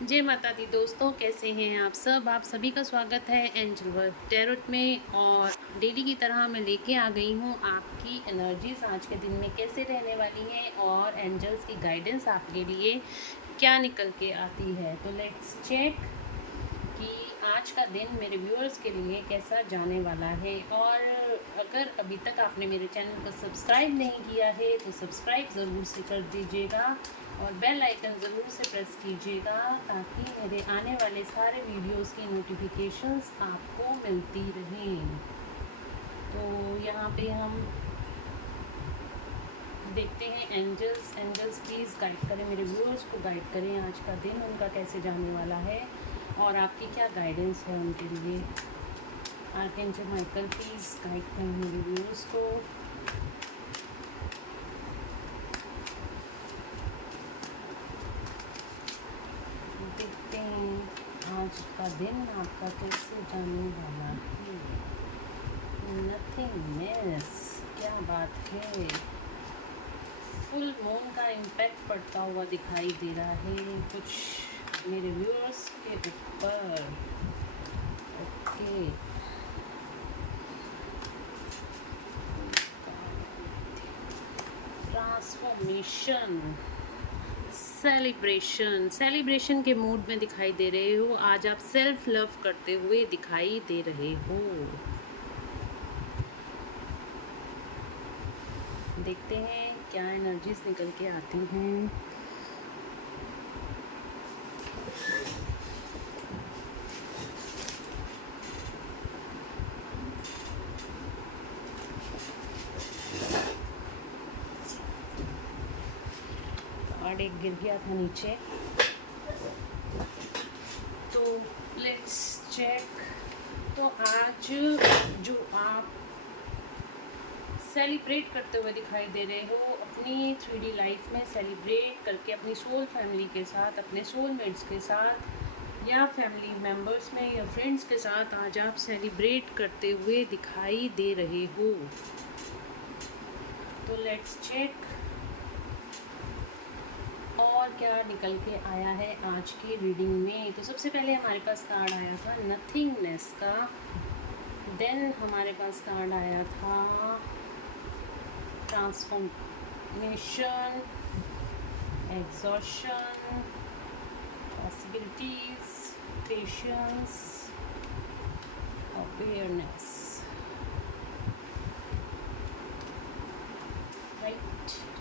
जय माता दी दोस्तों, कैसे हैं आप सब। आप सभी का स्वागत है एंजल वर्ल्ड टैरोट में। और डेली की तरह मैं लेके आ गई हूँ आपकी एनर्जीज आज के दिन में कैसे रहने वाली हैं और एंजल्स की गाइडेंस आपके लिए क्या निकल के आती है। तो लेट्स चेक कि आज का दिन मेरे व्यूअर्स के लिए कैसा जाने वाला है। और अगर अभी तक आपने मेरे चैनल को सब्सक्राइब नहीं किया है तो सब्सक्राइब ज़रूर से कर दीजिएगा और बेल आइकन ज़रूर से प्रेस कीजिएगा ताकि मेरे आने वाले सारे वीडियोस की नोटिफिकेशंस आपको मिलती रहें। तो यहाँ पे हम देखते हैं एंजल्स प्लीज़ गाइड करें, मेरे व्यूअर्स को गाइड करें आज का दिन उनका कैसे जाने वाला है और आपकी क्या गाइडेंस है उनके लिए। आर्कएंजल माइकल प्लीज़ गाइड करें मेरे व्यूअर्स को। देखते हैं आज का दिन आपका कैसे जाने वाला है। नथिंगनेस, क्या बात है। फुल मून का इम्पैक्ट पड़ता हुआ दिखाई दे रहा है कुछ मेरे व्यूअर्स के ऊपर। ओके, ट्रांसफॉर्मेशन, सेलिब्रेशन के मूड में दिखाई दे रहे हो। आज आप सेल्फ लव करते हुए दिखाई दे रहे हो। देखते हैं क्या एनर्जीज निकल के आती हैं। कार्ड एक गिर गया था नीचे, तो लेट्स चेक। तो आज जो आप सेलिब्रेट करते हुए दिखाई दे रहे हो अपनी 3D लाइफ में, सेलिब्रेट करके अपनी सोल फैमिली के साथ, अपने सोलमेट्स के साथ या फैमिली मेम्बर्स में या फ्रेंड्स के साथ आज आप सेलिब्रेट करते हुए दिखाई दे रहे हो। तो लेट्स चेक और क्या निकल के आया है आज की रीडिंग में। तो सबसे पहले हमारे पास कार्ड आया था नथिंगनेस का, देन हमारे पास कार्ड आया था transformation, exhaustion, possibilities, patience, awareness. Right,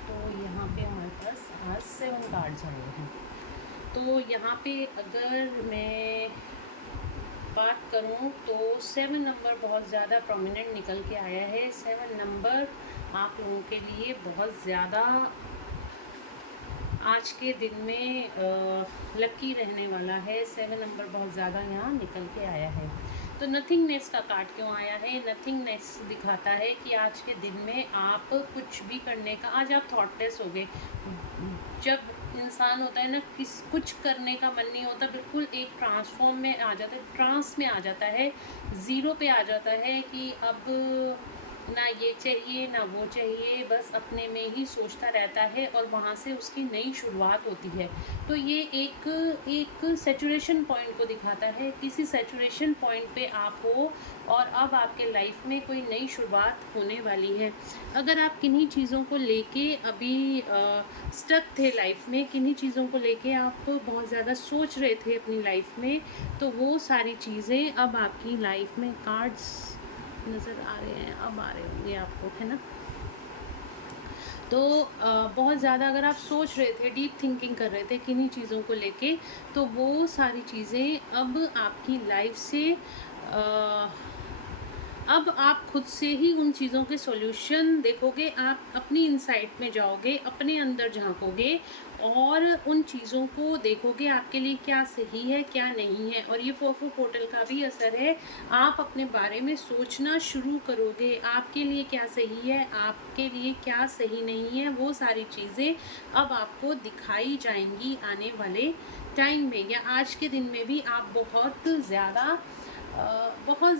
तो यहाँ पे हमारे पास आज 7 कार्ड्स आए हैं। तो यहाँ पे अगर मैं बात करूँ तो 7 नंबर बहुत ज़्यादा प्रोमिनेंट निकल के आया है। 7 नंबर आप लोगों के लिए बहुत ज़्यादा आज के दिन में लकी रहने वाला है। 7 नंबर बहुत ज़्यादा यहाँ निकल के आया है। तो नथिंगनेस का कार्ड क्यों आया है? नथिंगनेस दिखाता है कि आज के दिन में आप कुछ भी करने का, आज आप थॉटलेस हो गए। जब इंसान होता है ना, कुछ करने का मन नहीं होता, बिल्कुल एक ट्रांसफॉर्म में आ जाता है, ट्रांस में आ जाता है, ज़ीरो पे आ जाता है कि अब ना ये चाहिए ना वो चाहिए, बस अपने में ही सोचता रहता है और वहाँ से उसकी नई शुरुआत होती है। तो ये एक सैचुरेशन पॉइंट को दिखाता है। किसी सैचुरेशन पॉइंट पे आप हो और अब आपके लाइफ में कोई नई शुरुआत होने वाली है। अगर आप किन्हीं चीज़ों को लेके अभी स्टक थे लाइफ में, किन्हीं चीज़ों को लेके आप बहुत ज़्यादा सोच रहे थे अपनी लाइफ में, तो वो सारी चीज़ें अब आपकी लाइफ में, कार्ड्स नज़र आ रहे हैं, अब आ रहे होंगे आपको, है ना। तो बहुत ज़्यादा अगर आप सोच रहे थे, डीप थिंकिंग कर रहे थे किन्हीं चीज़ों को लेके, तो वो सारी चीज़ें अब आपकी लाइफ से अब आप खुद से ही उन चीज़ों के सॉल्यूशन देखोगे। आप अपनी इनसाइट में जाओगे, अपने अंदर झांकोगे और उन चीज़ों को देखोगे आपके लिए क्या सही है क्या नहीं है। और ये 4-4 पोर्टल का भी असर है। आप अपने बारे में सोचना शुरू करोगे, आपके लिए क्या सही है, आपके लिए क्या सही नहीं है। वो सारी चीज़ें अब आपको दिखाई जाएंगी आने वाले टाइम में, या आज के दिन में भी। आप बहुत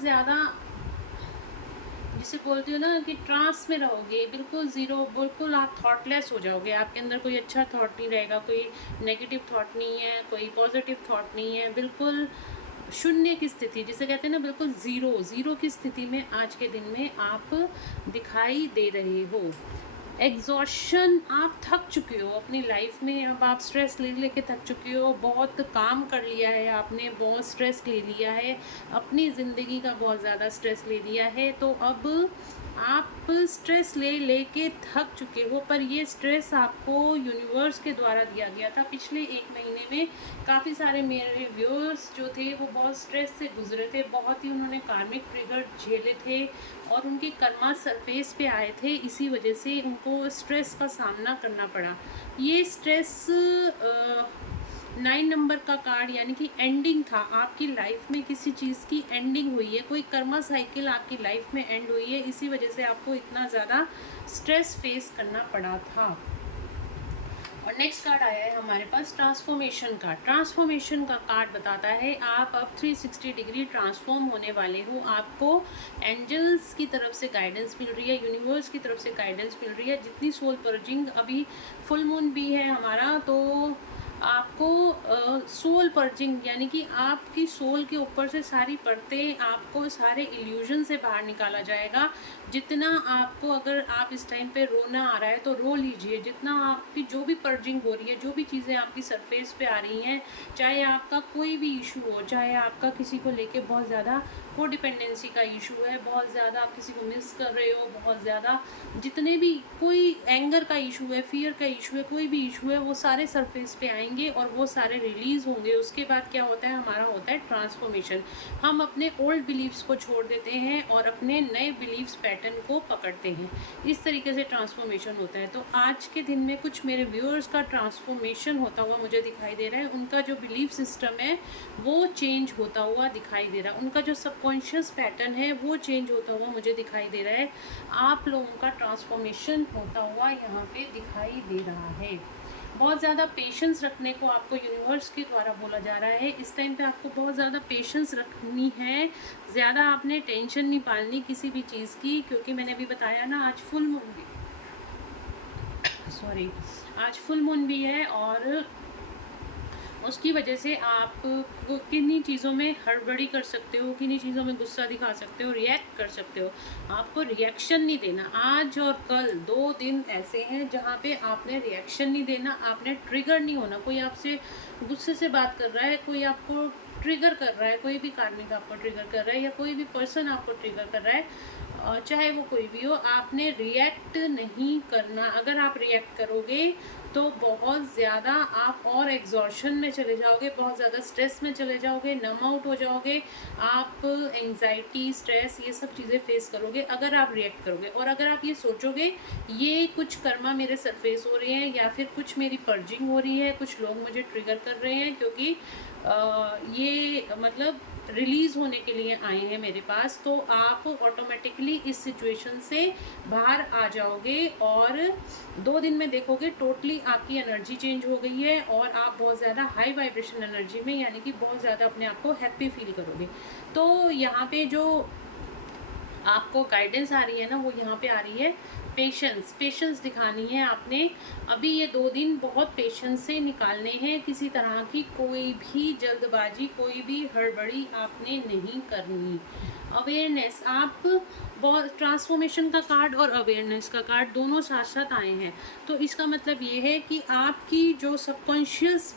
ज़्यादा जिसे बोलती हूँ ना कि ट्रांस में रहोगे, बिल्कुल ज़ीरो, बिल्कुल आप थॉटलेस हो जाओगे। आपके अंदर कोई अच्छा थॉट नहीं रहेगा, कोई नेगेटिव थॉट नहीं है, कोई पॉजिटिव थॉट नहीं है, बिल्कुल शून्य की स्थिति, जिसे कहते हैं ना, बिल्कुल ज़ीरो ज़ीरो की स्थिति में आज के दिन में आप दिखाई दे रहे हो। एग्जॉशन, आप थक चुके हो अपनी लाइफ में, अब आप स्ट्रेस ले लेके थक चुके हो, बहुत काम कर लिया है आपने, बहुत स्ट्रेस ले लिया है, अपनी ज़िंदगी का बहुत ज़्यादा स्ट्रेस ले लिया है। तो अब आप स्ट्रेस ले लेके थक चुके हो, पर ये स्ट्रेस आपको यूनिवर्स के द्वारा दिया गया था। पिछले 1 महीने में काफ़ी सारे मेरे व्यूअर्स जो थे वो बहुत स्ट्रेस से गुजरे थे, बहुत ही उन्होंने कार्मिक ट्रिगर झेले थे और उनके कर्मा सरफेस पे आए थे, इसी वजह से उनको स्ट्रेस का सामना करना पड़ा। ये स्ट्रेस 9 नंबर का कार्ड यानी कि एंडिंग था, आपकी लाइफ में किसी चीज़ की एंडिंग हुई है, कोई कर्मा साइकिल आपकी लाइफ में एंड हुई है, इसी वजह से आपको इतना ज़्यादा स्ट्रेस फेस करना पड़ा था। और नेक्स्ट कार्ड आया है हमारे पास ट्रांसफॉर्मेशन का। ट्रांसफॉर्मेशन का कार्ड बताता है आप अब 360 डिग्री ट्रांसफॉर्म होने वाले हो। आपको एंजल्स की तरफ से गाइडेंस मिल रही है, यूनिवर्स की तरफ से गाइडेंस मिल रही है। जितनी सोल पर्जिंग, अभी फुल मून भी है हमारा, तो आपको सोल पर्जिंग यानी कि आपकी सोल के ऊपर से सारी परतें, आपको सारे इल्यूजन से बाहर निकाला जाएगा। जितना आपको, अगर आप इस टाइम पे रोना आ रहा है तो रो लीजिए। जितना आपकी जो भी पर्जिंग हो रही है, जो भी चीज़ें आपकी सरफेस पे आ रही हैं, चाहे आपका कोई भी इशू हो, चाहे आपका किसी को लेके बहुत ज़्यादा कोडिपेंडेंसी का इशू है, बहुत ज़्यादा आप किसी को मिस कर रहे हो, बहुत ज़्यादा जितने भी कोई एंगर का इशू है, फियर का इशू है, कोई भी इशू है, वो सारे सरफेस पे आएंगे और वो सारे रिलीज़ होंगे। उसके बाद क्या होता है, हमारा होता है ट्रांसफॉर्मेशन। हम अपने ओल्ड बिलीव्स को छोड़ देते हैं और अपने नए बिलीव्स पैटर्न को पकड़ते हैं। इस तरीके से ट्रांसफॉर्मेशन होता है। तो आज के दिन में कुछ मेरे व्यूअर्स का ट्रांसफॉर्मेशन होता हुआ मुझे दिखाई दे रहा है। उनका जो बिलीफ सिस्टम है वो चेंज होता हुआ दिखाई दे रहा है, उनका जो सबकॉन्शियस पैटर्न है वो चेंज होता हुआ मुझे दिखाई दे रहा है। आप लोगों का ट्रांसफॉर्मेशन होता हुआ यहाँ पे दिखाई दे रहा है। बहुत ज़्यादा पेशेंस रखने को आपको यूनिवर्स के द्वारा बोला जा रहा है। इस टाइम पे आपको बहुत ज़्यादा पेशेंस रखनी है, ज़्यादा आपने टेंशन नहीं पालनी किसी भी चीज़ की, क्योंकि मैंने अभी बताया ना, आज फुल मून भी सॉरी आज फुल मून भी है और उसकी वजह से आप किन्हीं चीज़ों में हड़बड़ी कर सकते हो, किन्हीं चीज़ों में गुस्सा दिखा सकते हो, रिएक्ट कर सकते हो। आपको रिएक्शन नहीं देना। आज और कल 2 दिन ऐसे हैं जहाँ पे आपने रिएक्शन नहीं देना, आपने ट्रिगर नहीं होना। कोई आपसे गुस्से से बात कर रहा है, कोई आपको ट्रिगर कर रहा है, कोई भी कार्मिक आपको ट्रिगर कर रहा है या कोई भी पर्सन आपको ट्रिगर कर रहा है, चाहे वो कोई भी हो, आपने रिएक्ट नहीं करना। अगर आप रिएक्ट करोगे तो बहुत ज़्यादा आप और एग्जॉर्शन में चले जाओगे, बहुत ज़्यादा स्ट्रेस में चले जाओगे, नम आउट हो जाओगे, आप एंजाइटी, स्ट्रेस, ये सब चीज़ें फेस करोगे अगर आप रिएक्ट करोगे। और अगर आप ये सोचोगे ये कुछ कर्मा मेरे सरफेस हो रहे हैं या फिर कुछ मेरी पर्जिंग हो रही है, कुछ लोग मुझे ट्रिगर कर रहे हैं क्योंकि ये मतलब रिलीज़ होने के लिए आए हैं मेरे पास, तो आप ऑटोमेटिकली इस सिचुएशन से बाहर आ जाओगे और 2 दिन में देखोगे टोटली आपकी एनर्जी चेंज हो गई है और आप बहुत ज़्यादा हाई वाइब्रेशन एनर्जी में, यानी कि बहुत ज़्यादा अपने आप को हैप्पी फील करोगे। तो यहाँ पे जो आपको गाइडेंस आ रही है ना, वो यहाँ पे आ रही है पेशेंस दिखानी है आपने। अभी ये 2 दिन बहुत पेशेंस से निकालने हैं, किसी तरह की कोई भी जल्दबाजी, कोई भी हड़बड़ी आपने नहीं करनी। अवेयरनेस, आप बहुत ट्रांसफॉर्मेशन का कार्ड और अवेयरनेस का कार्ड दोनों साथ साथ आए हैं, तो इसका मतलब ये है कि आपकी जो सबकॉन्शियस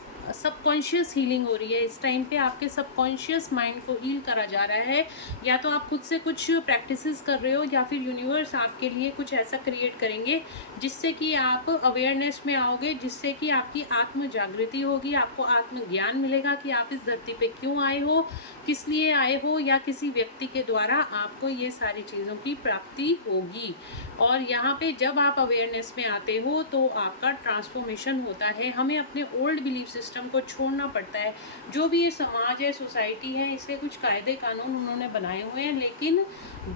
हीलिंग हो रही है इस टाइम पे, आपके सबकॉन्शियस माइंड को हील करा जा रहा है। या तो आप खुद से कुछ प्रैक्टिसेस कर रहे हो या फिर यूनिवर्स आपके लिए कुछ ऐसा क्रिएट करेंगे जिससे कि आप अवेयरनेस में आओगे, जिससे कि आपकी आत्म जागृति होगी, आपको आत्मज्ञान मिलेगा कि आप इस धरती पे क्यों आए हो, किस लिए आए हो, या किसी व्यक्ति के द्वारा आपको ये सारी चीज़ों की प्राप्ति होगी। और यहाँ पे जब आप अवेयरनेस में आते हो तो आपका ट्रांसफॉर्मेशन होता है। हमें अपने ओल्ड बिलीफ सिस्टम को छोड़ना पड़ता है। जो भी ये समाज है, सोसाइटी है, इसके कुछ कायदे कानून उन्होंने बनाए हुए हैं, लेकिन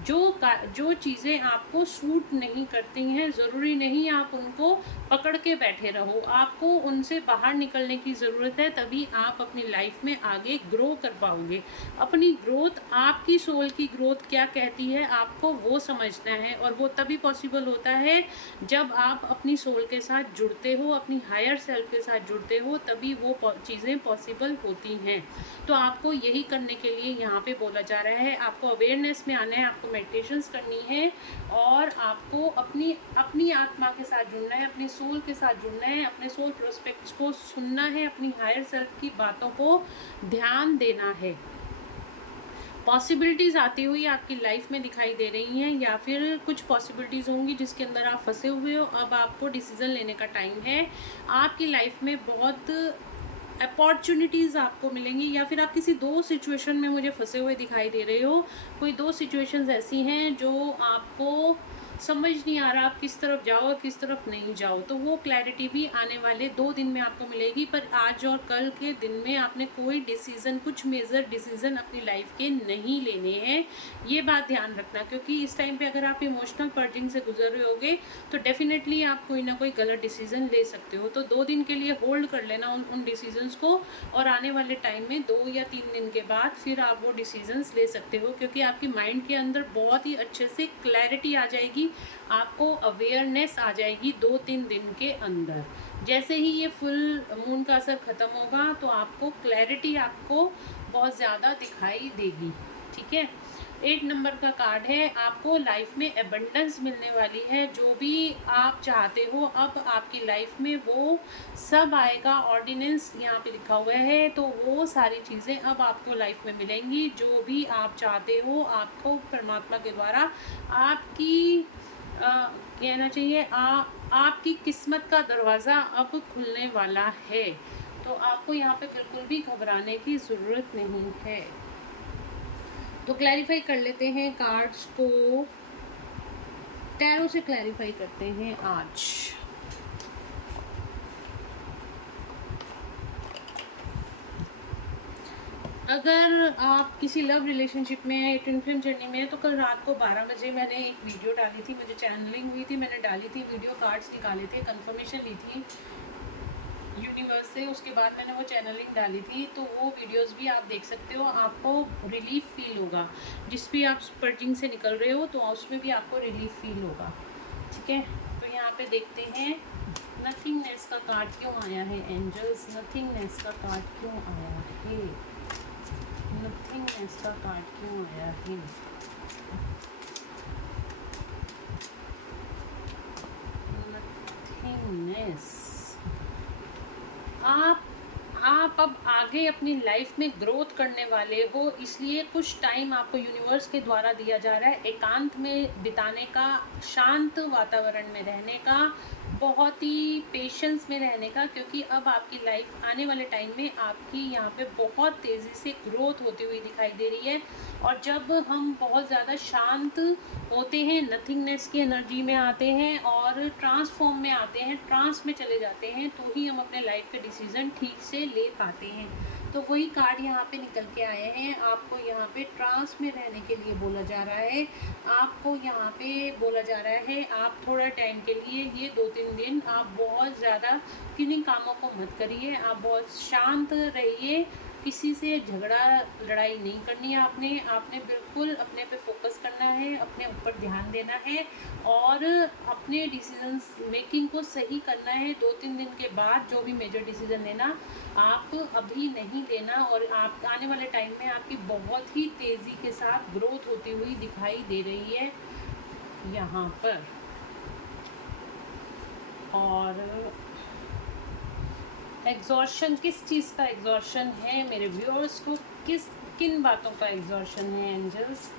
जो चीज़ें आपको सूट नहीं करती हैं, ज़रूरी नहीं आप उनको पकड़ के बैठे रहो, आपको उनसे बाहर निकलने की ज़रूरत है। तभी आप अपनी लाइफ में आगे ग्रो कर पाओगे। अपनी ग्रोथ, आपकी सोल की ग्रोथ क्या कहती है, आपको वो समझना है। और वो तभी पॉसिबल होता है जब आप अपनी सोल के साथ जुड़ते हो, अपनी हायर सेल्फ के साथ जुड़ते हो, तभी वो चीज़ें पॉसिबल होती हैं। तो आपको यही करने के लिए यहाँ पे बोला जा रहा है। आपको अवेयरनेस में आना है, आपको मेडिटेशंस करनी है, और आपको अपनी आत्मा के साथ जुड़ना है, अपनी सोल के साथ जुड़ना है, अपने सोल प्रोस्पेक्ट्स को सुनना है, अपनी हायर सेल्फ की बातों को ध्यान देना है। पॉसिबिलिटीज़ आती हुई आपकी लाइफ में दिखाई दे रही हैं, या फिर कुछ पॉसिबिलिटीज़ होंगी जिसके अंदर आप फंसे हुए हो। अब आपको डिसीज़न लेने का टाइम है। आपकी लाइफ में बहुत अपॉर्चुनिटीज़ आपको मिलेंगी, या फिर आप किसी 2 सिचुएशन में मुझे फंसे हुए दिखाई दे रहे हो। कोई 2 सिचुएशंस ऐसी हैं जो आपको समझ नहीं आ रहा आप किस तरफ जाओ और किस तरफ नहीं जाओ। तो वो क्लैरिटी भी आने वाले 2 दिन में आपको मिलेगी। पर आज और कल के दिन में आपने कोई डिसीज़न, कुछ मेजर डिसीज़न अपनी लाइफ के नहीं लेने हैं, ये बात ध्यान रखना। क्योंकि इस टाइम पे अगर आप इमोशनल पर्जिंग से गुजर रहे होगे तो डेफिनेटली आप कोई ना कोई गलत डिसीज़न ले सकते हो। तो 2 दिन के लिए होल्ड कर लेना उन डिसीजंस को, और आने वाले टाइम में 2 या 3 दिन के बाद फिर आप वो डिसीजंस ले सकते हो। क्योंकि आपकी माइंड के अंदर बहुत ही अच्छे से क्लैरिटी आ जाएगी, आपको अवेयरनेस आ जाएगी 2-3 दिन के अंदर। जैसे ही ये फुल मून का असर ख़त्म होगा तो आपको क्लैरिटी आपको बहुत ज़्यादा दिखाई देगी। ठीक है। 8 नंबर का कार्ड है। आपको लाइफ में एबंडेंस मिलने वाली है। जो भी आप चाहते हो अब आपकी लाइफ में वो सब आएगा। ऑर्डिनेंस यहाँ पे लिखा हुआ है, तो वो सारी चीज़ें अब आपको लाइफ में मिलेंगी। जो भी आप चाहते हो आपको परमात्मा के द्वारा आपकी कहना चाहिए आपकी किस्मत का दरवाज़ा अब खुलने वाला है। तो आपको यहाँ पे बिल्कुल भी घबराने की ज़रूरत नहीं है। तो क्लैरिफाई कर लेते हैं कार्ड्स को, टैरो से क्लैरिफाई करते हैं आज। अगर आप किसी लव रिलेशनशिप में, ट्विन फ्लेम जर्नी में, तो कल रात को 12 बजे मैंने एक वीडियो डाली थी, मुझे चैनलिंग हुई थी, मैंने डाली थी वीडियो, कार्ड्स निकाले थे, कंफर्मेशन ली थी यूनिवर्स से। उसके बाद मैंने वो चैनलिंग डाली थी, तो वो वीडियोस भी आप देख सकते हो। आपको रिलीफ फील होगा, जिस भी आप पर्जिंग से निकल रहे हो तो उसमें भी आपको रिलीफ फील होगा। ठीक है। तो यहाँ पे देखते हैं नथिंगनेस का कार्ड क्यों आया है। एंजल्स, नथिंगनेस का कार्ड क्यों आया है, नथिंगनेस का कार्ड क्यों आया है। नथिंगनेस, आप अब आगे अपनी लाइफ में ग्रोथ करने वाले हो, इसलिए कुछ टाइम आपको यूनिवर्स के द्वारा दिया जा रहा है एकांत में बिताने का, शांत वातावरण में रहने का, बहुत ही पेशेंस में रहने का। क्योंकि अब आपकी लाइफ आने वाले टाइम में आपकी यहाँ पे बहुत तेज़ी से ग्रोथ होती हुई दिखाई दे रही है। और जब हम बहुत ज़्यादा शांत होते हैं, नथिंगनेस की एनर्जी में आते हैं और ट्रांसफॉर्म में आते हैं, ट्रांस में चले जाते हैं, तो ही हम अपने लाइफ के डिसीज़न ठीक से ले पाते हैं। तो वही कार्ड यहाँ पे निकल के आए हैं। आपको यहाँ पे ट्रांस में रहने के लिए बोला जा रहा है। आपको यहाँ पे बोला जा रहा है आप थोड़ा टाइम के लिए, ये 2-3 दिन आप बहुत ज़्यादा किन्हीं कामों को मत करिए, आप बहुत शांत रहिए। किसी से झगड़ा लड़ाई नहीं करनी है आपने बिल्कुल अपने पे फोकस करना है, अपने ऊपर ध्यान देना है और अपने डिसीजंस मेकिंग को सही करना है। 2-3 दिन के बाद जो भी मेजर डिसीजन लेना आप अभी नहीं लेना। और आप आने वाले टाइम में आपकी बहुत ही तेज़ी के साथ ग्रोथ होती हुई दिखाई दे रही है यहाँ पर। और एग्जॉर्शन, किस चीज़ का एग्जॉर्शन है मेरे व्यूअर्स को, किन बातों का एग्जॉर्शन है एंजल्स,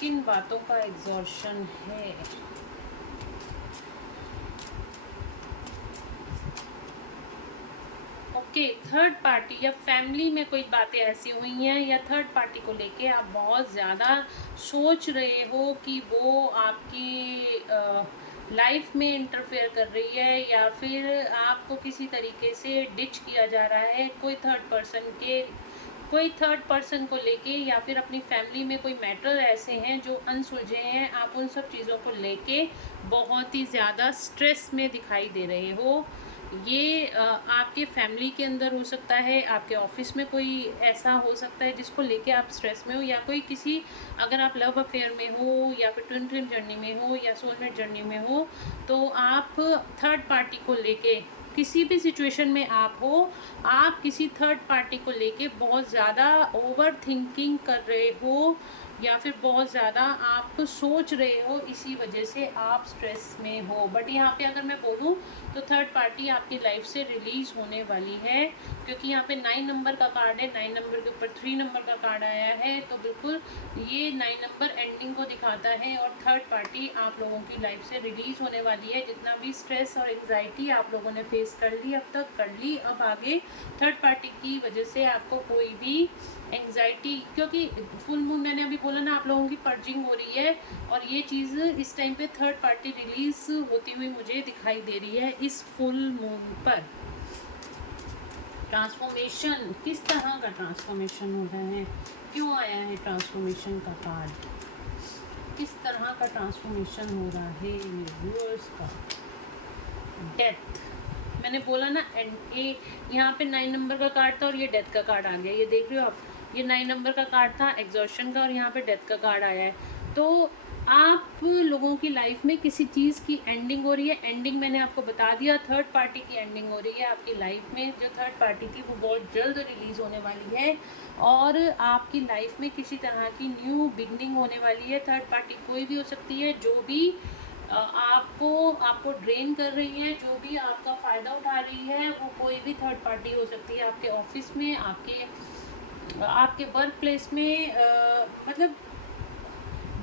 किन बातों का एग्जॉर्शन है। कि थर्ड पार्टी या फैमिली में कोई बातें ऐसी हुई हैं या थर्ड पार्टी को लेके आप बहुत ज़्यादा सोच रहे हो कि वो आपकी लाइफ में इंटरफेयर कर रही है या फिर आपको किसी तरीके से डिच किया जा रहा है कोई थर्ड पर्सन को लेके या फिर अपनी फैमिली में कोई मैटर ऐसे हैं जो अनसुलझे हैं। आप उन सब चीज़ों को लेके बहुत ही ज़्यादा स्ट्रेस में दिखाई दे रहे हो। ये आपके फैमिली के अंदर हो सकता है, आपके ऑफिस में कोई ऐसा हो सकता है जिसको लेके आप स्ट्रेस में हो, या कोई किसी अगर आप लव अफेयर में हो या फिर ट्विन फ्लेम जर्नी में हो या सोलमेट जर्नी में हो, तो आप थर्ड पार्टी को लेके किसी भी सिचुएशन में आप हो, आप किसी थर्ड पार्टी को लेके बहुत ज़्यादा ओवर थिंकिंग कर रहे हो या फिर बहुत ज़्यादा आप सोच रहे हो, इसी वजह से आप स्ट्रेस में हो। बट यहाँ पे अगर मैं बोलूँ तो थर्ड पार्टी आपकी लाइफ से रिलीज़ होने वाली है, क्योंकि यहाँ पे 9 नंबर का कार्ड है, 9 नंबर के ऊपर 3 नंबर का कार्ड आया है, तो बिल्कुल ये 9 नंबर एंडिंग को दिखाता है और थर्ड पार्टी आप लोगों की लाइफ से रिलीज़ होने वाली है। जितना भी स्ट्रेस और एंग्जाइटी आप लोगों ने फेस कर ली, अब तक कर ली, अब आगे थर्ड पार्टी की वजह से आपको कोई भी एंग्जाइटी, क्योंकि फुल मून मैंने अभी बोला ना, आप लोगों की पर्जिंग हो रही है और ये चीज़ इस टाइम पे थर्ड पार्टी रिलीज़ होती हुई मुझे दिखाई दे रही है इस फुल मून पर। ट्रांसफॉर्मेशन, किस तरह का ट्रांसफॉर्मेशन हो रहा है, क्यों आया है ट्रांसफॉर्मेशन का कार्ड, किस तरह का ट्रांसफॉर्मेशन हो रहा है व्यूअर्स का। डेथ, मैंने बोला ना, एंड ये यहाँ पे 9 नंबर का कार्ड था और ये डेथ का कार्ड आ गया, ये देख रहे हो आप, ये 9 नंबर का कार्ड था एग्जॉर्शन का और यहाँ पे डेथ का कार्ड आया है। तो आप लोगों की लाइफ में किसी चीज़ की एंडिंग हो रही है। एंडिंग मैंने आपको बता दिया, थर्ड पार्टी की एंडिंग हो रही है आपकी लाइफ में। जो थर्ड पार्टी थी वो बहुत जल्द रिलीज़ होने वाली है और आपकी लाइफ में किसी तरह की न्यू बिगनिंग होने वाली है। थर्ड पार्टी कोई भी हो सकती है, जो भी आपको ड्रेन कर रही है, जो भी आपका फ़ायदा उठा रही है, वो कोई भी थर्ड पार्टी हो सकती है। आपके ऑफिस में, आपके वर्क प्लेस में, मतलब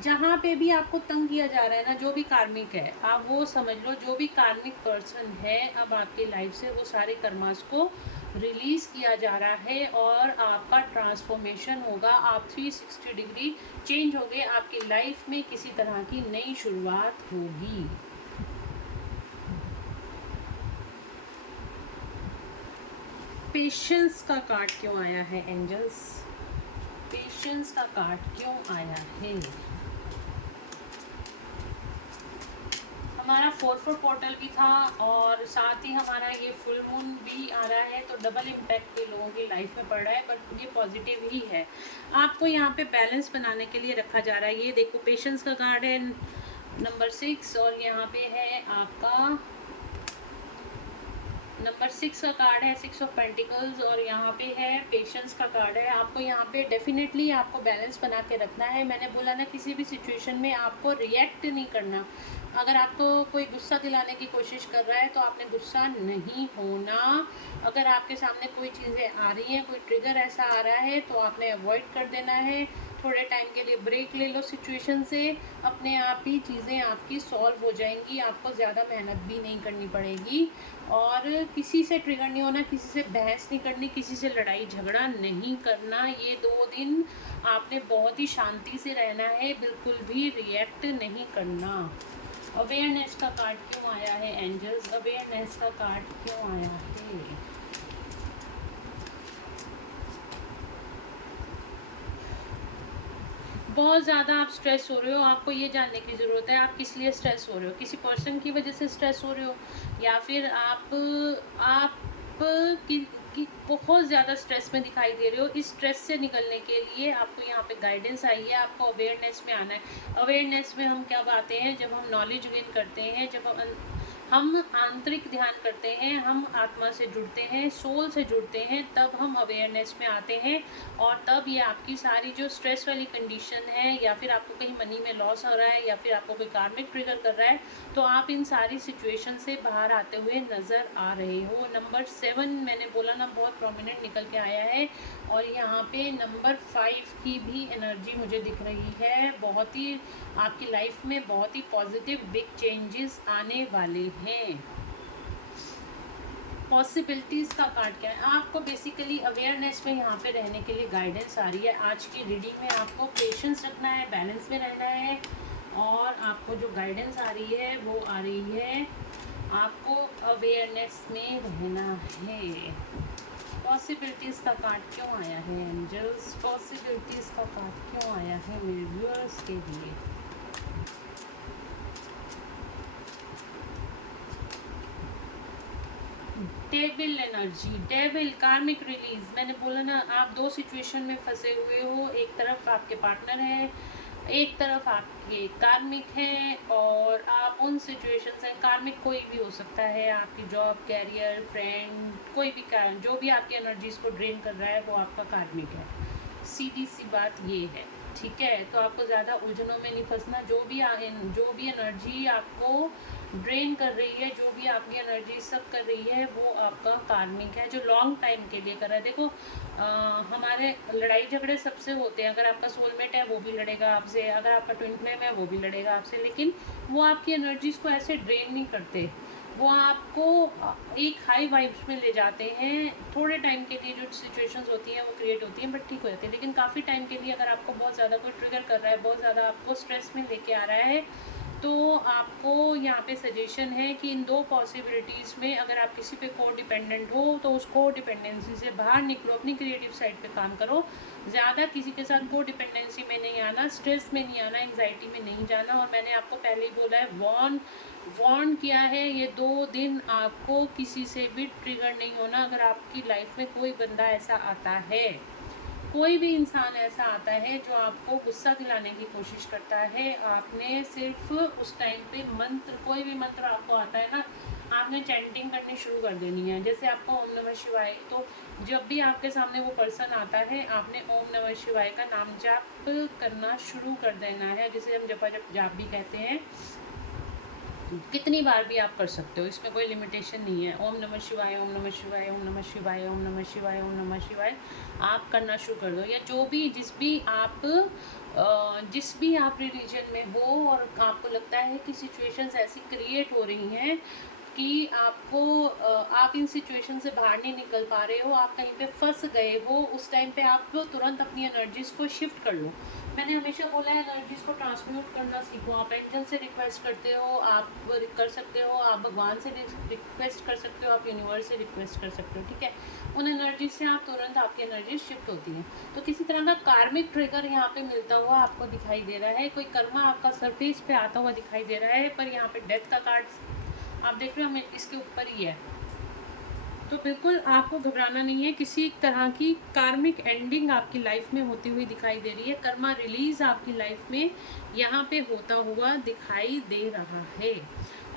जहाँ पे भी आपको तंग किया जा रहा है ना, जो भी कार्मिक है, आप वो समझ लो, जो भी कार्मिक पर्सन है, अब आपकी लाइफ से वो सारे कर्मास को रिलीज़ किया जा रहा है और आपका ट्रांसफॉर्मेशन होगा। आप 360 डिग्री चेंज होगे, आपकी लाइफ में किसी तरह की नई शुरुआत होगी। पेशेंस का कार्ड क्यों आया है एंजल्स, पेशेंस का कार्ड क्यों आया है। हमारा 4/4 पोर्टल भी था और साथ ही हमारा ये फुल मून भी आ रहा है, तो डबल इम्पैक्ट के लोगों की लाइफ में पड़ रहा है, बट ये पॉजिटिव ही है। आपको यहाँ पे बैलेंस बनाने के लिए रखा जा रहा है। ये देखो, पेशेंस का कार्ड है नंबर 6 और यहाँ पे है आपका नंबर 6 का कार्ड है 6 ऑफ पेंटिकल्स और यहाँ पे है पेशेंस का कार्ड है। आपको यहाँ पे डेफिनेटली आपको बैलेंस बना के रखना है। मैंने बोला ना, किसी भी सिचुएशन में आपको रिएक्ट नहीं करना। अगर आपको कोई गुस्सा दिलाने की कोशिश कर रहा है तो आपने गुस्सा नहीं होना। अगर आपके सामने कोई चीज़ें आ रही हैं, कोई ट्रिगर ऐसा आ रहा है, तो आपने अवॉइड कर देना है। थोड़े टाइम के लिए ब्रेक ले लो सिचुएशन से, अपने आप ही चीज़ें आपकी सॉल्व हो जाएंगी। आपको ज़्यादा मेहनत भी नहीं करनी पड़ेगी और किसी से ट्रिगर नहीं होना, किसी से बहस नहीं करनी, किसी से लड़ाई झगड़ा नहीं करना। ये 2 दिन आपने बहुत ही शांति से रहना है, बिल्कुल भी रिएक्ट नहीं करना। अवेयरनेस का कार्ड क्यों आया है एंजल्स, अवेयरनेस का कार्ड क्यों आया है। बहुत ज़्यादा आप स्ट्रेस हो रहे हो, आपको ये जानने की ज़रूरत है आप किस लिए स्ट्रेस हो रहे हो। किसी पर्सन की वजह से स्ट्रेस हो रहे हो या फिर आप की बहुत ज़्यादा स्ट्रेस में दिखाई दे रहे हो। इस स्ट्रेस से निकलने के लिए आपको यहाँ पे गाइडेंस आई है, आपको अवेयरनेस में आना है। अवेयरनेस में हम क्या आते हैं, जब हम नॉलेज गेन करते हैं, जब हम आंतरिक ध्यान करते हैं, हम आत्मा से जुड़ते हैं, सोल से जुड़ते हैं, तब हम अवेयरनेस में आते हैं और तब ये आपकी सारी जो स्ट्रेस वाली कंडीशन है या फिर आपको कहीं मनी में लॉस हो रहा है या फिर आपको कोई कार्मिक ट्रिगर कर रहा है, तो आप इन सारी सिचुएशन से बाहर आते हुए नज़र आ रहे हो। नंबर 7 मैंने बोला ना, बहुत प्रोमिनेंट निकल के आया है और यहाँ पे नंबर 5 की भी एनर्जी मुझे दिख रही है। बहुत ही आपकी लाइफ में बहुत ही पॉजिटिव बिग चेंजेस आने वाले हैं। पॉसिबिलिटीज़ का कार्ड क्या है? आपको बेसिकली अवेयरनेस में यहाँ पे रहने के लिए गाइडेंस आ रही है। आज की रीडिंग में आपको पेशेंस रखना है, बैलेंस में रहना है, और आपको जो गाइडेंस आ रही है वो आ रही है आपको अवेयरनेस में रहना है। पॉसिबिलिटीज़ का कार्ड क्यों आया है एंजल्स? पॉसिबिलिटीज़ का कार्ड क्यों आया है मेरे व्यूअर्स के लिए? डेविल एनर्जी, डेविल, कार्मिक रिलीज। मैंने बोला ना, आप दो सिचुएशन में फंसे हुए हो। एक तरफ आपके पार्टनर है, एक तरफ आपके कार्मिक हैं, और आप उन सिचुएशन से, कार्मिक कोई भी हो सकता है, आपकी जॉब, कैरियर, फ्रेंड, कोई भी कारण जो भी आपकी एनर्जीज को ड्रेन कर रहा है वो आपका कार्मिक है। सीधी सी बात ये है, ठीक है? तो आपको ज़्यादा उलझनों में नहीं फंसना। जो भी एनर्जी आपको ड्रेन कर रही है, जो भी आपकी एनर्जी सब कर रही है, वो आपका कार्मिक है, जो लॉन्ग टाइम के लिए कर रहा है। देखो हमारे लड़ाई झगड़े सबसे होते हैं। अगर आपका सोलमेट है वो भी लड़ेगा आपसे, अगर आपका ट्विन फ्लेम है वो भी लड़ेगा आपसे, लेकिन वो आपकी एनर्जीज को ऐसे ड्रेन नहीं करते। वो आपको एक हाई वाइब्स में ले जाते हैं। थोड़े टाइम के लिए जो सिचुएशंस होती हैं वो क्रिएट होती हैं, बट ठीक हो जाती है। लेकिन काफ़ी टाइम के लिए अगर आपको बहुत ज़्यादा कोई ट्रिगर कर रहा है, बहुत ज़्यादा आपको स्ट्रेस में लेके आ रहा है, तो आपको यहाँ पे सजेशन है कि इन दो पॉसिबिलिटीज़ में अगर आप किसी पे को डिपेंडेंट हो तो उस को डिपेंडेंसी से बाहर निकलो, अपनी क्रिएटिव साइड पे काम करो। ज़्यादा किसी के साथ को डिपेंडेंसी में नहीं आना, स्ट्रेस में नहीं आना, एंग्जाइटी में नहीं जाना। और मैंने आपको पहले ही बोला है, वॉर्न किया है, ये 2 दिन आपको किसी से भी ट्रिगर नहीं होना। अगर आपकी लाइफ में कोई बंदा ऐसा आता है, कोई भी इंसान ऐसा आता है जो आपको गुस्सा दिलाने की कोशिश करता है, आपने सिर्फ उस टाइम पे मंत्र, कोई भी मंत्र आपको आता है ना, आपने चैंटिंग करनी शुरू कर देनी है। जैसे आपको ओम नमः शिवाय, तो जब भी आपके सामने वो पर्सन आता है, आपने ओम नमः शिवाय का नाम जाप करना शुरू कर देना है, जिसे हम जपा जप जाप भी कहते हैं। कितनी बार भी आप कर सकते हो, इसमें कोई लिमिटेशन नहीं है। ओम नमः शिवाय, ओम नमः शिवाय, ओम नमः शिवाय, ओम नमः शिवाय, ओम नमः शिवाय आप करना शुरू कर दो। या जो भी जिस भी आप रिलीजन में हो और आपको लगता है कि सिचुएशंस ऐसी क्रिएट हो रही हैं कि आप इन सिचुएशन से बाहर नहीं निकल पा रहे हो, आप कहीं पे फंस गए हो, उस टाइम पे आप तुरंत अपनी एनर्जीज़ को शिफ्ट कर लो। मैंने हमेशा बोला है, एनर्जीज़ को ट्रांसम्यूट करना सीखो। आप एंजल से रिक्वेस्ट करते हो, आप कर सकते हो, आप भगवान से रिक्वेस्ट कर सकते हो, आप यूनिवर्स से रिक्वेस्ट कर सकते हो, ठीक है? उन एनर्जी से आप तुरंत, आपकी एनर्जी शिफ्ट होती है। तो किसी तरह का कार्मिक ट्रिगर यहाँ पे मिलता हुआ आपको दिखाई दे रहा है, कोई कर्मा आपका सरफेस पे आता हुआ दिखाई दे रहा है, पर यहाँ पे डेथ का कार्ड आप देख रहे हो, हमें इसके ऊपर ही है। तो बिल्कुल आपको घबराना नहीं है। किसी तरह की कार्मिक एंडिंग आपकी लाइफ में होती हुई दिखाई दे रही है। कर्मा रिलीज आपकी लाइफ में यहाँ पे होता हुआ दिखाई दे रहा है।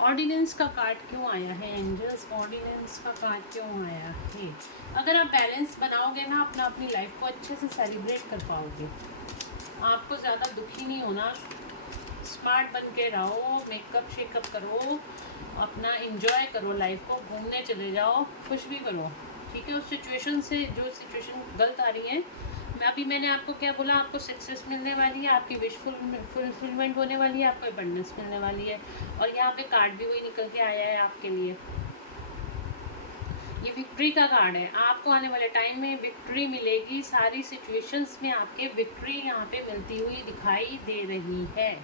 ऑर्डिनेंस का कार्ड क्यों आया है एंजल्स? ऑर्डिनेंस का कार्ड क्यों आया है? अगर आप बैलेंस बनाओगे ना अपनी लाइफ को अच्छे से सेलिब्रेट कर पाओगे। आपको ज़्यादा दुखी नहीं होना, स्मार्ट बन के रहो, मेकअप शेकअप करो, अपना इंजॉय करो लाइफ को, घूमने चले जाओ, कुछ भी करो, ठीक है? उस सिचुएशन से, जो सिचुएशन गलत आ रही है, मैंने आपको क्या बोला, आपको सक्सेस मिलने वाली है, आपकी विश फुलफिलमेंट होने वाली है, आपको अबंडेंस मिलने वाली है। और यहाँ पे कार्ड भी वही निकल के आया है आपके लिए, ये विक्ट्री का कार्ड है। आपको आने वाले टाइम में विक्ट्री मिलेगी, सारी सिचुएशंस में आपके विक्ट्री यहाँ पे मिलती हुई दिखाई दे रही है।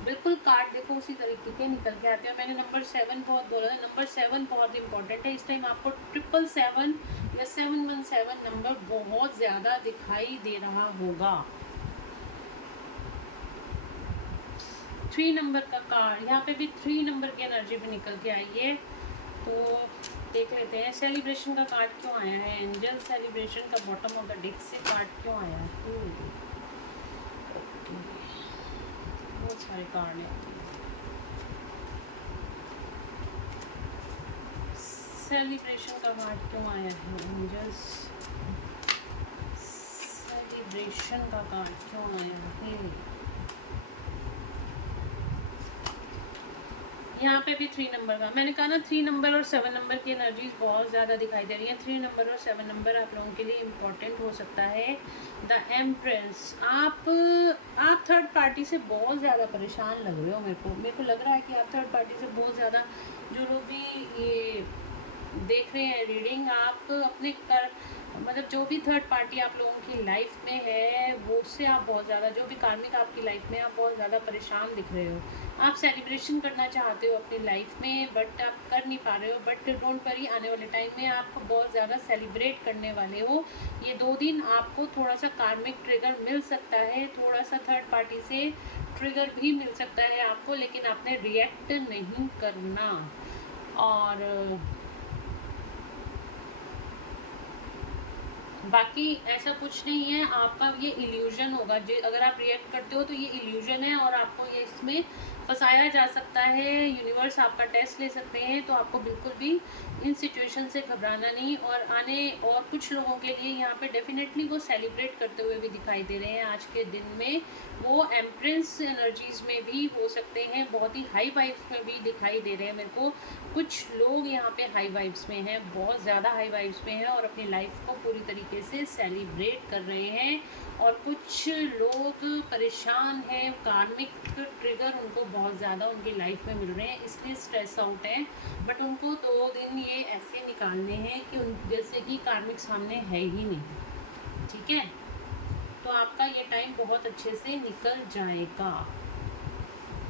बिल्कुल कार्ड देखो उसी तरीके के निकल के आते हैं। मैंने नंबर 7 बहुत बोला था, नंबर 7 बहुत इंपॉर्टेंट है। इस टाइम आपको 777 या 717 नंबर बहुत ज़्यादा दिखाई दे रहा होगा। 3 नंबर का कार्ड, यहाँ पे भी 3 नंबर की एनर्जी भी निकल के आई है। तो देख लेते हैं सेलिब्रेशन का कार्ड क्यों आया है एंजल। सेलिब्रेशन का बॉटम ऑफ द डेक से कार्ड क्यों आया है? बहुत सारे कार्ड हैं। सेलिब्रेशन का कार्ड क्यों आया है एंजल्स? सेलिब्रेशन का कार्ड क्यों आया है? यहाँ पे भी 3 नंबर का, मैंने कहा ना 3 नंबर और 7 नंबर की एनर्जीज बहुत ज़्यादा दिखाई दे रही हैं। 3 नंबर और 7 नंबर आप लोगों के लिए इम्पोर्टेंट हो सकता है। द एम्प्रेस, आप थर्ड पार्टी से बहुत ज़्यादा परेशान लग रहे हो। मेरे को लग रहा है कि आप थर्ड पार्टी से बहुत ज़्यादा, जो लोग भी ये देख रहे हैं रीडिंग, आप अपने कर मतलब जो भी थर्ड पार्टी आप लोगों की लाइफ में है वो उससे आप बहुत ज़्यादा, जो भी कार्मिक आपकी लाइफ में, आप बहुत ज़्यादा परेशान दिख रहे हो। आप सेलिब्रेशन करना चाहते हो अपनी लाइफ में बट आप कर नहीं पा रहे हो। बट डोंट वरी, आने वाले टाइम में आप बहुत ज़्यादा सेलिब्रेट करने वाले हो। ये 2 दिन आपको थोड़ा सा कार्मिक ट्रिगर मिल सकता है, थोड़ा सा थर्ड पार्टी से ट्रिगर भी मिल सकता है आपको, लेकिन आपने रिएक्ट नहीं करना। और बाकी ऐसा कुछ नहीं है, आपका ये इल्यूजन होगा। जो अगर आप रिएक्ट करते हो तो ये इल्यूजन है और आपको ये इसमें फंसाया जा सकता है। यूनिवर्स आपका टेस्ट ले सकते हैं, तो आपको बिल्कुल भी इन सिचुएशन से घबराना नहीं। और कुछ लोगों के लिए यहाँ पे डेफिनेटली वो सेलिब्रेट करते हुए भी दिखाई दे रहे हैं आज के दिन में। वो एम्प्रेंस एनर्जीज में भी हो सकते हैं, बहुत ही हाई वाइब्स में भी दिखाई दे रहे हैं मेरे को। कुछ लोग यहाँ पे हाई वाइब्स में हैं, बहुत ज़्यादा हाई वाइब्स में हैं और अपनी लाइफ को पूरी तरीके से सेलिब्रेट कर रहे हैं। और कुछ लोग परेशान हैं, कार्मिक ट्रिगर उनको बहुत ज़्यादा उनकी लाइफ में मिल रहे हैं, इसलिए स्ट्रेस आउट है। बट उनको 2 दिन ये ऐसे निकालने हैं कि उन जैसे कि कार्मिक सामने है ही नहीं। ठीक है, तो आपका ये टाइम बहुत अच्छे से निकल जाएगा।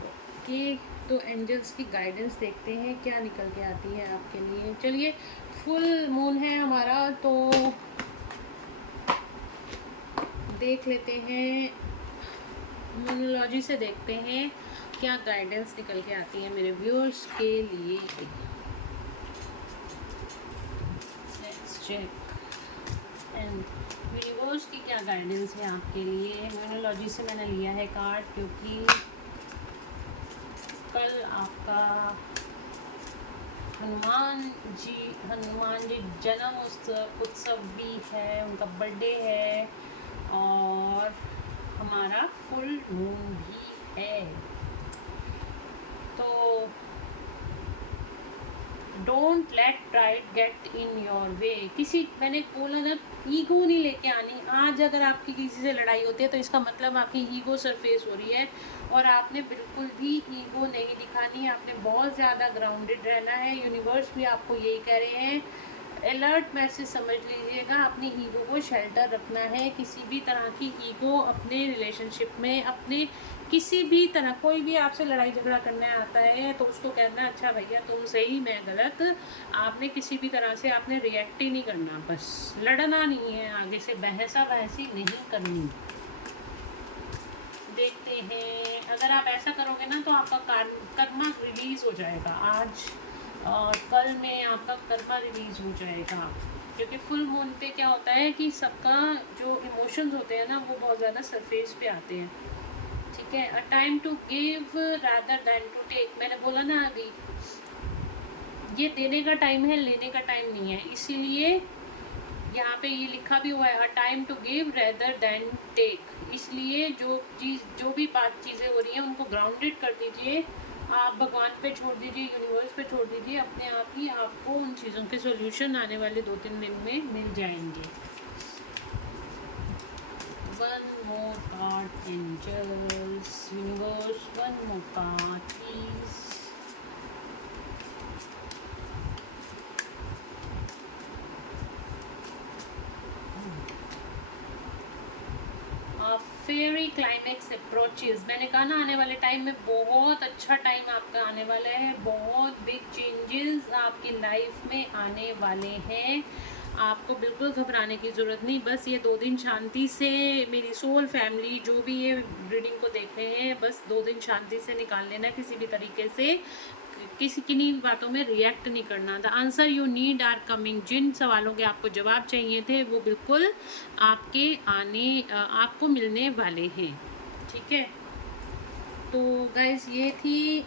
ओके, तो एंजल्स की गाइडेंस देखते हैं क्या निकल के आती है आपके लिए। चलिए, फुल मून है हमारा, तो देख लेते हैं, न्यूमरोलॉजी से देखते हैं क्या गाइडेंस निकल के आती है मेरे व्यूअर्स के लिए। लेट्स चेक एंड यूनिवर्स की क्या गाइडेंस है आपके लिए। न्यूमरोलॉजी से मैंने लिया है कार्ड, क्योंकि कल आपका हनुमान जी जन्म उत्सव भी है, उनका बर्थडे है और हमारा फुल मून भी है। तो don't let pride get in your way. मैंने बोला ना, ईगो नहीं लेके आनी। आज अगर आपकी किसी से लड़ाई होती है तो इसका मतलब आपकी ईगो सरफेस हो रही है, और आपने बिल्कुल भी ईगो नहीं दिखानी। आपने बहुत ज़्यादा ग्राउंडेड रहना है। यूनिवर्स भी आपको यही कह रहे हैं, अलर्ट मैसेज समझ लीजिएगा। अपनी ईगो को शेल्टर रखना है। किसी भी तरह की ईगो अपने रिलेशनशिप में, अपने किसी भी तरह, कोई भी आपसे लड़ाई झगड़ा करने आता है तो उसको कहना, अच्छा भैया तुम सही मैं गलत। आपने किसी भी तरह से आपने रिएक्ट ही नहीं करना, बस लड़ना नहीं है, आगे से बहसी नहीं करनी। देखते हैं, अगर आप ऐसा करोगे ना तो आपका कर्मा रिलीज़ हो जाएगा आज और कल में आपका कर्मा रिलीज़ हो जाएगा। क्योंकि फुल मून पे क्या होता है कि सबका जो इमोशंस होते हैं ना, वो बहुत ज़्यादा सरफेस पे आते हैं। ठीक है, a time to give rather than to take. मैंने बोला ना अभी, ये देने का टाइम है, लेने का टाइम नहीं है। इसीलिए यहाँ पे ये लिखा भी हुआ है, a time to give rather than take. इसलिए जो भी चीज़ें हो रही हैं उनको ग्राउंडेड कर दीजिए, आप भगवान पे छोड़ दीजिए, यूनिवर्स पे छोड़ दीजिए। अपने आप ही आपको उन चीज़ों के सॉल्यूशन आने वाले 2-3 दिन में मिल जाएंगे। One more card angels, universe, one more card please. Fairy climax approaches. मैंने कहा ना, आने वाले टाइम में बहुत अच्छा टाइम आपका आने वाला है। बहुत बिग चेंजेस आपकी लाइफ में आने वाले हैं। आपको बिल्कुल घबराने की ज़रूरत नहीं। बस ये 2 दिन शांति से, मेरी सोल फैमिली जो भी ये रीडिंग को देख रहे हैं, बस 2 दिन शांति से निकाल लेना। किसी भी तरीके से किसी किन्हीं बातों में रिएक्ट नहीं करना। The answer you need are coming. जिन सवालों के आपको जवाब चाहिए थे वो बिल्कुल आपको मिलने वाले हैं। ठीक है, तो गाइस ये थी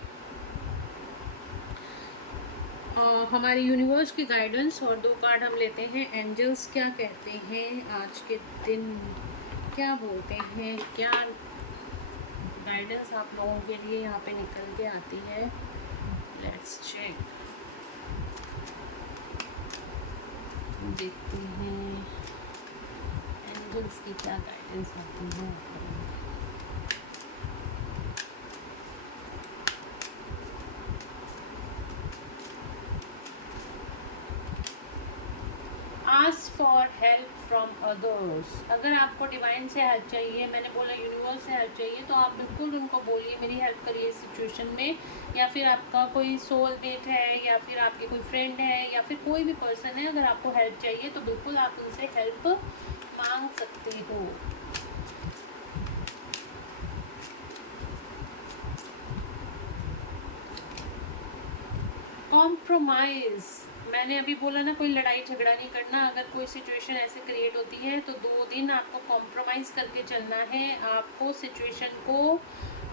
हमारी यूनिवर्स की गाइडेंस। और 2 कार्ड हम लेते हैं, एंजल्स क्या कहते हैं आज के दिन, क्या बोलते हैं, क्या गाइडेंस आप लोगों के लिए यहाँ पे निकल के आती है। लेट्स चेक, देखते हैं एंजल्स की क्या गाइडेंस आती है। अदर्स। अगर आपको डिवाइन से हेल्प चाहिए, मैंने बोला यूनिवर्स से हेल्प चाहिए, तो आप बिल्कुल उनको बोलिए मेरी हेल्प करिए इस सिचुएशन में। या फिर आपका कोई सोलमेट है, या फिर आपके कोई फ्रेंड है, या फिर कोई भी पर्सन है, अगर आपको हेल्प चाहिए तो बिल्कुल आप उनसे हेल्प मांग सकते हो। कॉम्प्रोमाइज़, मैंने अभी बोला ना, कोई लड़ाई झगड़ा नहीं करना। अगर कोई सिचुएशन ऐसे क्रिएट होती है तो 2 दिन आपको कॉम्प्रोमाइज़ करके चलना है। आपको सिचुएशन को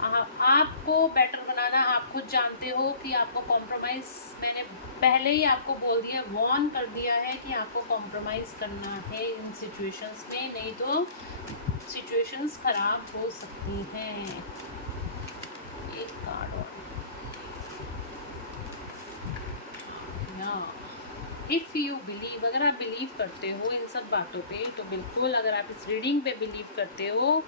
आपको बेटर बनाना। आप खुद जानते हो कि आपको कॉम्प्रोमाइज़, मैंने पहले ही आपको बोल दिया, वॉर्न कर दिया है कि आपको कॉम्प्रोमाइज़ करना है इन सिचुएशंस में, नहीं तो सिचुएशंस ख़राब हो सकती हैं। एक कार्ड और, इफ़ यू बिलीव, अगर आप बिलीव करते हो इन सब बातों पे, तो बिल्कुल अगर आप इस रीडिंग पे बिलीव करते हो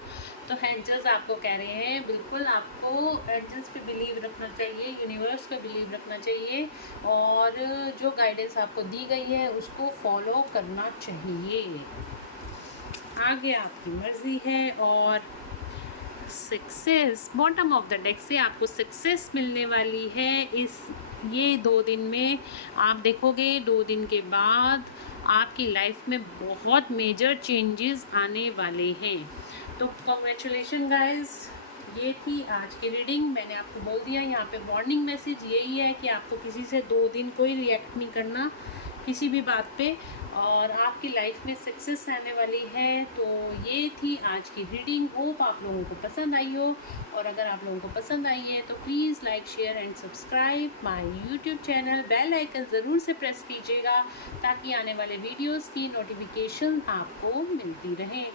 तो एंजल्स आपको कह रहे हैं बिल्कुल आपको एंजल्स पे बिलीव रखना चाहिए, यूनिवर्स पे बिलीव रखना चाहिए, और जो गाइडेंस आपको दी गई है उसको फॉलो करना चाहिए। आगे आपकी मर्ज़ी है। और success, bottom of the deck से आपको सक्सेस मिलने वाली है ये 2 दिन में। आप देखोगे 2 दिन के बाद आपकी लाइफ में बहुत मेजर चेंजेस आने वाले हैं। तो कॉन्ग्रेचुलेशन गाइस, ये थी आज की रीडिंग। मैंने आपको बोल दिया, यहाँ पे वार्निंग मैसेज यही है कि आपको किसी से 2 दिन कोई रिएक्ट नहीं करना किसी भी बात पे, और आपकी लाइफ में सक्सेस आने वाली है। तो ये थी आज की रीडिंग। होप आप लोगों को पसंद आई हो, और अगर आप लोगों को पसंद आई है तो please like share and subscribe my YouTube channel. Bell icon ज़रूर से प्रेस कीजिएगा ताकि आने वाले वीडियोस की नोटिफिकेशन आपको मिलती रहे।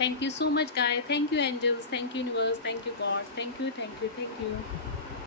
Thank you so much guys, thank you angels, thank you universe, thank you God, thank you, thank you, thank you.